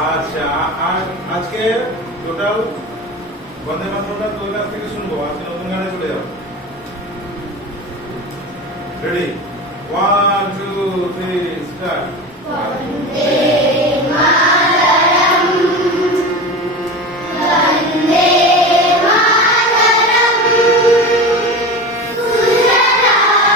আচ্ছা, আর আজকে টোটাল বন্দে মাতরমটা তোর কাছ থেকে শুনবো। আজকে নতুন গানে চলে যাও। রেডি? 1 2 3 স্টার্ট। বন্দে মাতরম বন্দে মাতরম সুজলা সুফলা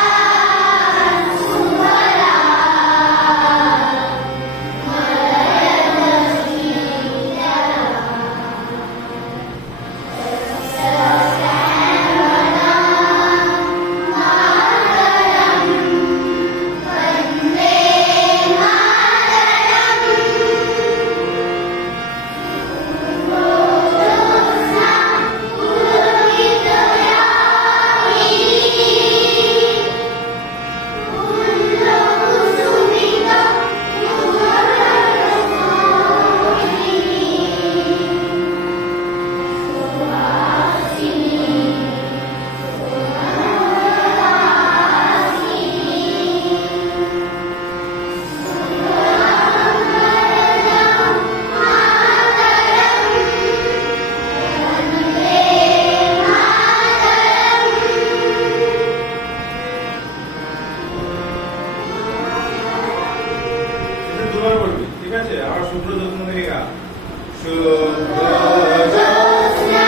মলয়জ দুবার বলবি, ঠিক আছে? আবার শুভ্র যত্ন থেকে গা। শুভ্র জ্যোৎস্না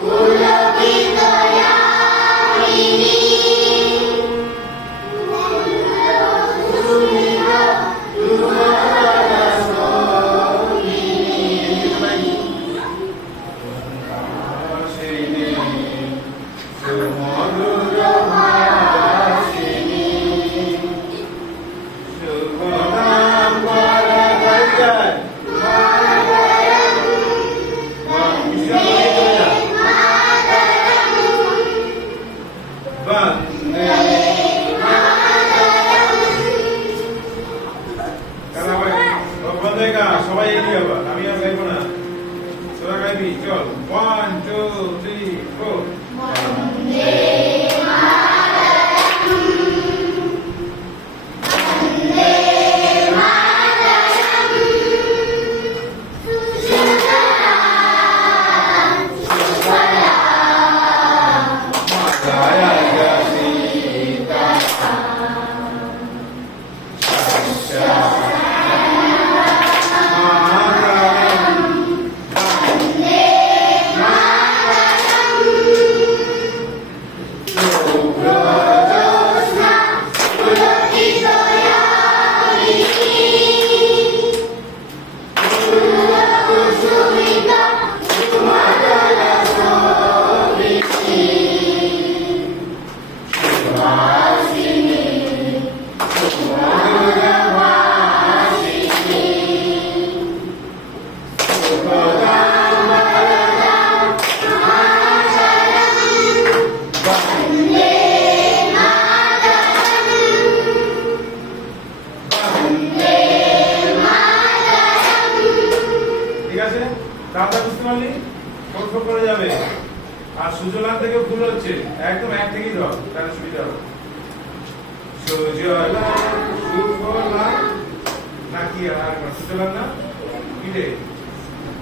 পুলকিতয়ামিনী কুসুমিত সুমধুরসৌমিনী হাসিনী সুমধুর হাসিনী শুভনাম বরদায় বন্দে সবাই এগিয়ে যাবা, আমি আর গাইবো না, তোরা গাইবি। চল 1 2 3 4। বন্দে মাতরম বন্দে মাতরম সুজলা সুফলা মাতায়া জাসিতা জ্যোৎস্না পুলকিতয়ামিনী কুসুমিত সুমধুরসৌমিনী সুহাসিনী সুমধুরহাসিনী বন্দে মাতরম বন্দে মাতরম ঠিক আছে? দাদা বুঝতে পারলি? ফট করে যাবে। আর সুজলার থেকে ভুল হচ্ছে, একদম এক থেকেই ধর, তাহলে সুবিধা হবে। সুজলা সুফলা নাকি আর সুজলা না কি রে?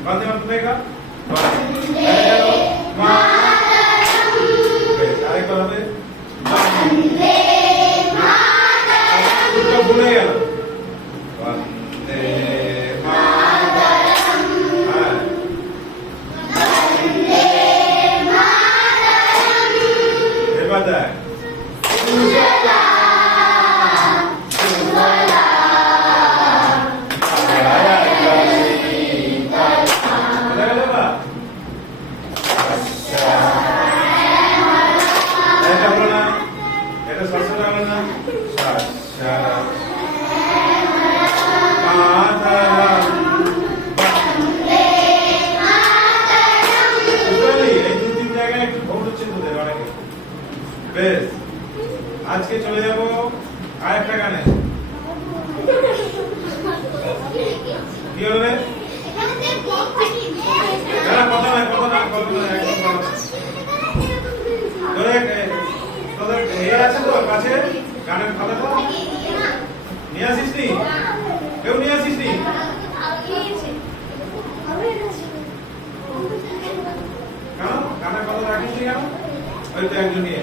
বন্দে মাতরম আরেকবার হবে বন্দে মাতরম ভুলে গেল। বন্দে মাতরম হ্যাঁ বন্দে মাতরম এবার দেখ সুজলা সুফলা মাতায়া জাসিতা। বোঝা গেল বা? এটা হলো না, এটা সবসময় হলো না। মাতারাম বন্দে মাতরম বুঝলি? এই 2-3 জায়গায় একটু ভুল হচ্ছে তোদের অনেকে। বেশ, আজকে চলে যাব আরেকটা গানে। কি হবে? না না, কথা নয়, কথা নয়, কথা নয়, একদম কথা নয়। তোদের ইয়ে আছে তো কাছে গানের খাতাটা নিয়ে আসিস নি? কেউ নিয়ে আসিস নি? হয়তো একজন নিয়ে।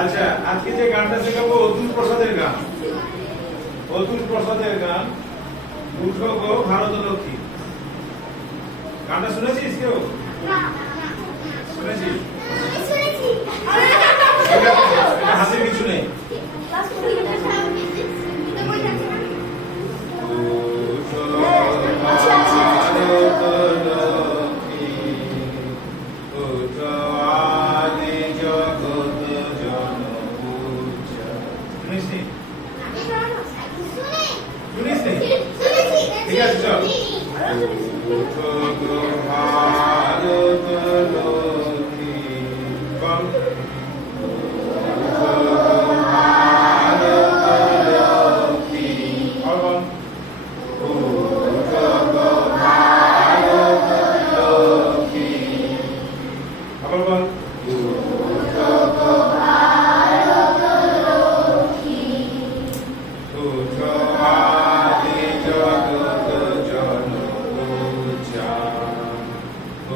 আচ্ছা, আজকে যে গানটা শেখাবো অতুল প্রসাদের গান। অতুল প্রসাদের গান উঠো গো ভারত লক্ষ্মী। গানটা শুনেছিস কেউ? শুনেছিস? এটা হাসির কিছু নেই। উঠো ভারত লক্ষ্মী, উঠো আদি জগৎ জনপূজা। শুনিসনি? শুনিসনি? ঠিক আছে, চল। উঠো গো ভারত লক্ষ্মী, বল। উঠো গো ভারত লক্ষ্মী, আর বল। উঠো গো ভারত লক্ষ্মী, আবার বল। উঠো গো ভারত লক্ষ্মী, উঠো আদি জগৎ জনপূজা,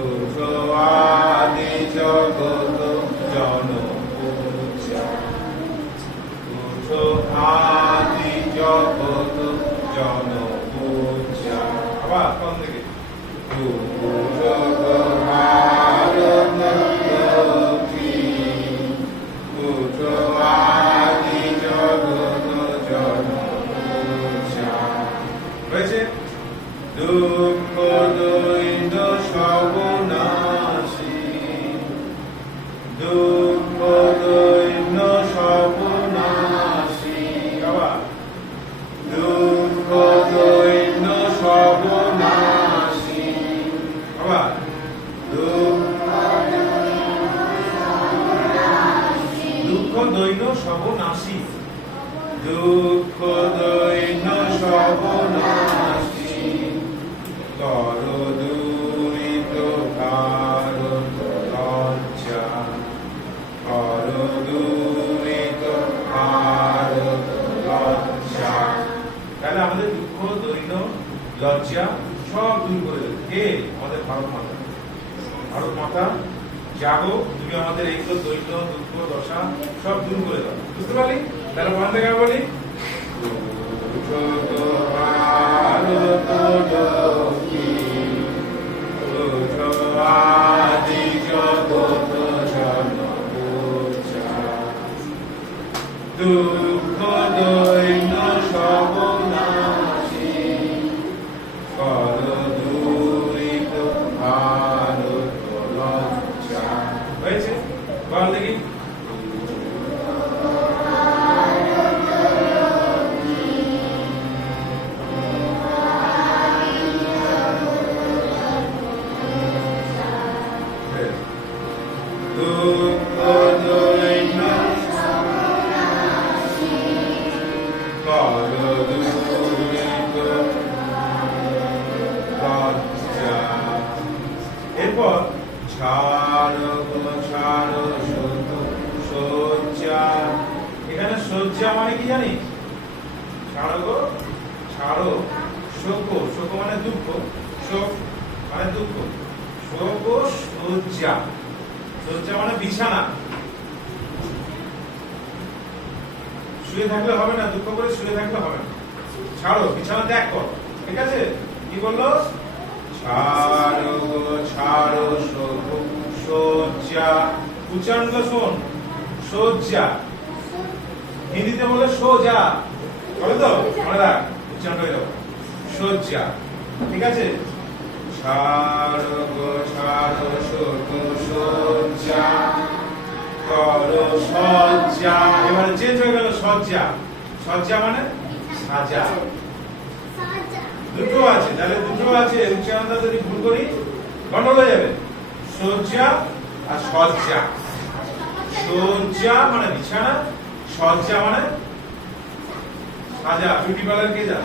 উঠো আদি জগৎ জনপূজা, উঠো আদি জগৎ জনপূজা। আবার কোন দিকে? উঠো গো ভারত লক্ষ্মী, উঠো আদি জগৎ জনপূজা। হয়েছে? দুঃখ দৈন্য সর্বনাশী, দুঃখ দৈন্য সর্বনাশী। আবার দুঃখ দৈন্য সর্বনাশী। আবার দুঃখ দৈন্য সর্বনাশী, দুঃখ দৈন্য সর্বনাশী। কর দূরিত ভারত লজ্জা, কর দূরিত ভারত লজ্জা। তাহলে আমাদের দুঃখ দৈন্য লজ্জা সব দূর করে দেবে কে? আমাদের ভারত মাতা। ভারত মাতা জাগো, তুমি আমাদের এইগুলো দৈন্য দুঃখ দশা সব দূর করে দাও। বুঝতে পারলি? তাহলে ওখান থেকে বলি, উঠো গো ভারত লক্ষ্মী, উঠো আদি জগৎ জনপূজা, দুঃখ দৈন্য সর্বনাশী, কর দূরিত ভারত লজ্জা। হয়েছে? বল দেখি। দুঃখ দৈন্য কর দূরিত লজ্জা। এরপর ছাড়ো গো ছাড়ো শোক শয্যা। এখানে শয্যা মানে কি জানিস? ছাড়ো গো ছাড়ো শোক, শোক মানে দুঃখ, শোক মানে দুঃখ, শোক শয্যা। শয্যা মানে বিছানা। শুয়ে থাকলে হবে না, দুঃখ করে শুয়ে থাকলে হবে না। ছাড়ো, বিছানা ত্যাগ করো। ঠিক আছে? কি বললো? ছাড়ো গো ছাড়ো শোক শয্যা। উচ্চারণটা শোন, শয্যা। হিন্দিতে বলে সোজা, বলে তো মনে রাখ, উচ্চারণ করে দেবো শয্যা। ঠিক আছে? ছাড়ো গো ছাড়ো শোক শয্যা, করো সজ্জা। এবারে চেঞ্জ হয়ে গেল সজ্জা। সজ্জা মানে সাজা। দুটো আছে, তাহলে দুটো আছে, উচ্চারণটা যদি ভুল করি গন্ডগোল হয়ে যাবে। সজ্জা আর সজ্জা। সজ্জা মানে বিছানা, সজ্জা মানে সাজা। বিউটি পার্লার কে যা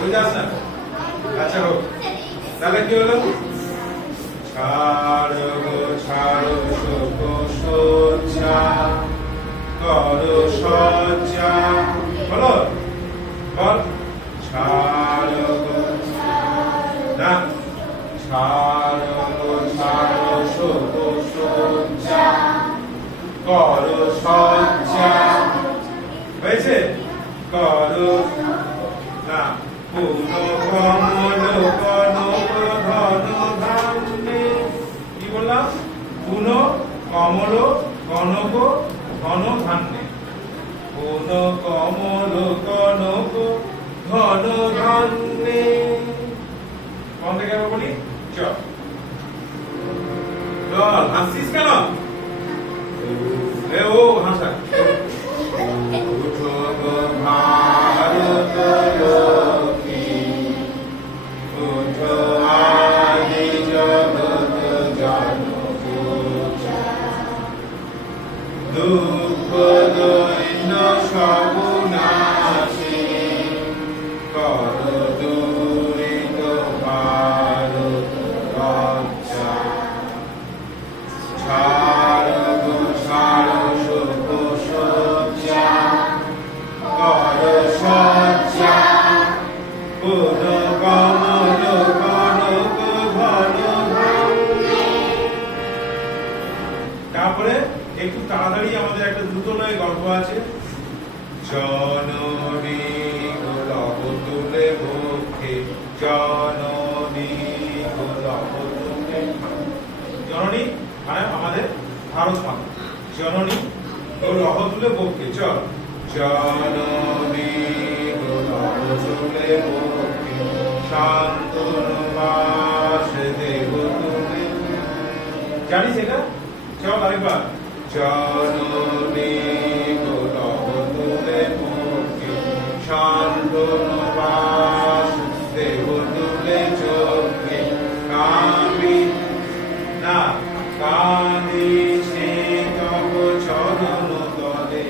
ওই যাস না? আচ্ছা হোক, তাহলে কি হলো? ছাড়ো গো ছাড়ো শোক শয্যা, করো সজ্জা। বলো, বল। ছাড়ো গো না, ছাড়ো গো ছাড়ো শোক সজ্জা করো সজ্জা হয়েছে করো না পুন কমল কনক ধন ধান্যে কি বললাম পুন কমল কনক ধন ধান্যে পুন কমল কনক ধন ধান্যে কোন থেকে আবার বলি চল চল হাসিস কেন এ ও হাসা উঠো গো ভারত লক্ষ্মী উঠো আদি জগৎ জনপূজা দুঃখ দৈন্য সব নাশে কর দূরিত ভারত রক্ষা ছাড় গো ছাড় শোক সজ্জা কর সজ্জা পুন কমল কনক ঘন ধান্যে তারপরে একটু তাড়াতাড়ি আমাদের একটা দ্রুত নয় গল্প আছে জননী গোলক তুলে মুখে জননী গোলক তুলে জননী মানে আমাদের ভারত মাতা জননী গোলক তুলে মুখে চল জননী গোলক তুলে মুখে শান্তনু বাস দেব তুলে জানিস এটা চল আরেকবার জননী গোলক তুলে মুখে শান্তনু বাস দেব তুলে চোখে কামি না কাঁদিছে তব চরণ তলে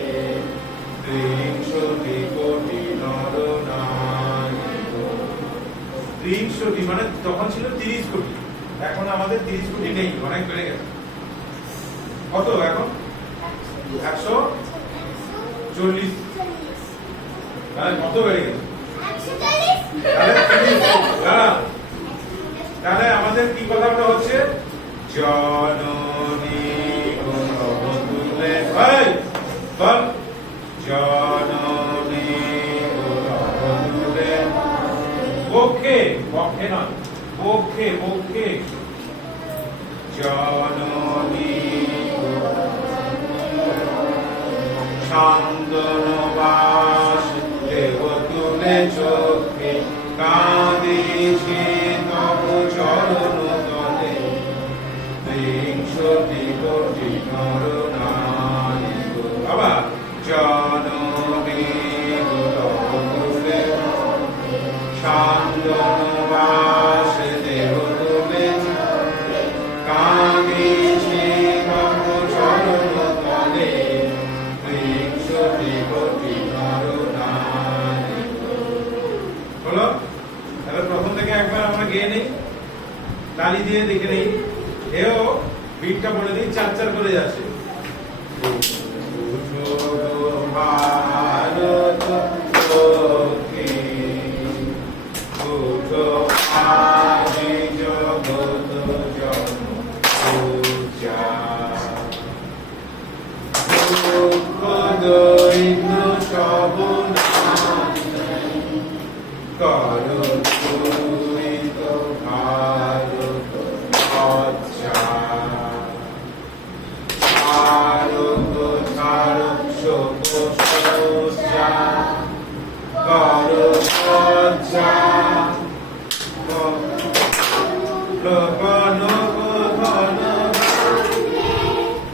ত্রিংশতি কোটি নর নারী 300 মানে তখন ছিল 30 কোটি এখন আমাদের 30 কোটি নেই অনেক বেড়ে গেছে কত এখন 140 তাহলে কত বেড়ে গেছে তাহলে আমাদের কি কথাটা হচ্ছে জননী গোলক তুলে বল জননী গোলক তুলে পক্ষে পক্ষে নয় পক্ষে পক্ষে জননী শান্তনু বাস দেব তুলে চোখে কাঁদিছে তব চরণ তলে ত্রিংশতি কোটি নর নারী আবার জননী গোলক তুলে শান্তনু বাস দেব তুলে কাঁদিছে তব চরণ তলে ত্রিংশতি কোটি নর নারী হলো এবার প্রথম থেকে একবার আমরা গেয়ে নেই তালি দিয়ে দেখে নেই এও বিটটা বলে দিই 4-4 করে যাচ্ছে ভারত লক্ষ্মী উঠো আদি জগৎ জনপূজা দুঃখ দৈন্য সব নাশে কর দূরিত ভারত রক্ষা ছাড় গো ছাড় শোক সজ্জা কর সজ্জা কনক ঘন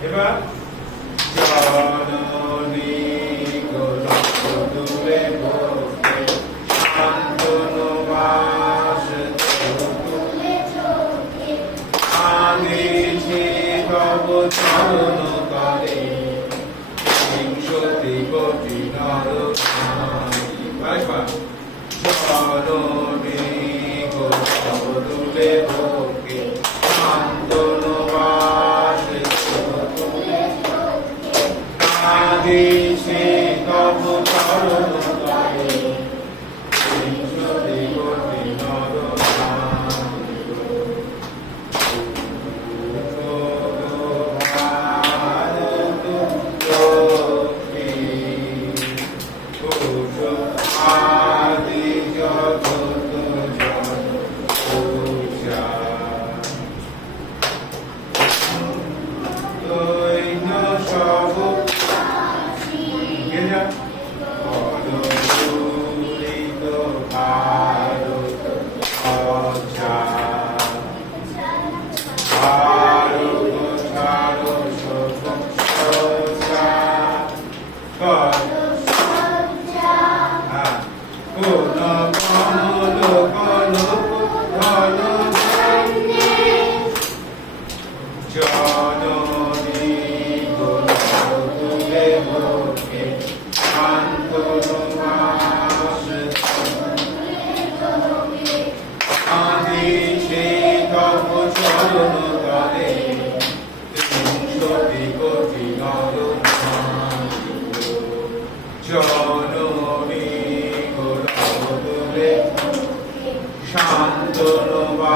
এবার জননী গোলক তুলে মুখে শান্তনু বাস দেব তুলে কাঁদিছে তব চরণ তলে ত্রিংশতি কোটি নর নারী জননী গোলক তুলে মুখে শান্তনু বাস দেব তুলে কাঁদিছে তব চরণ তলে ত্রিংশতি কোটি নর নারী লোক লোক ধন জননী গোলাপে ভোগে শান্তনুমাস আদিছে তব চরণ তলে ত্রিংশতি কোটি নর জননী গোলাপে শান্তনুমাস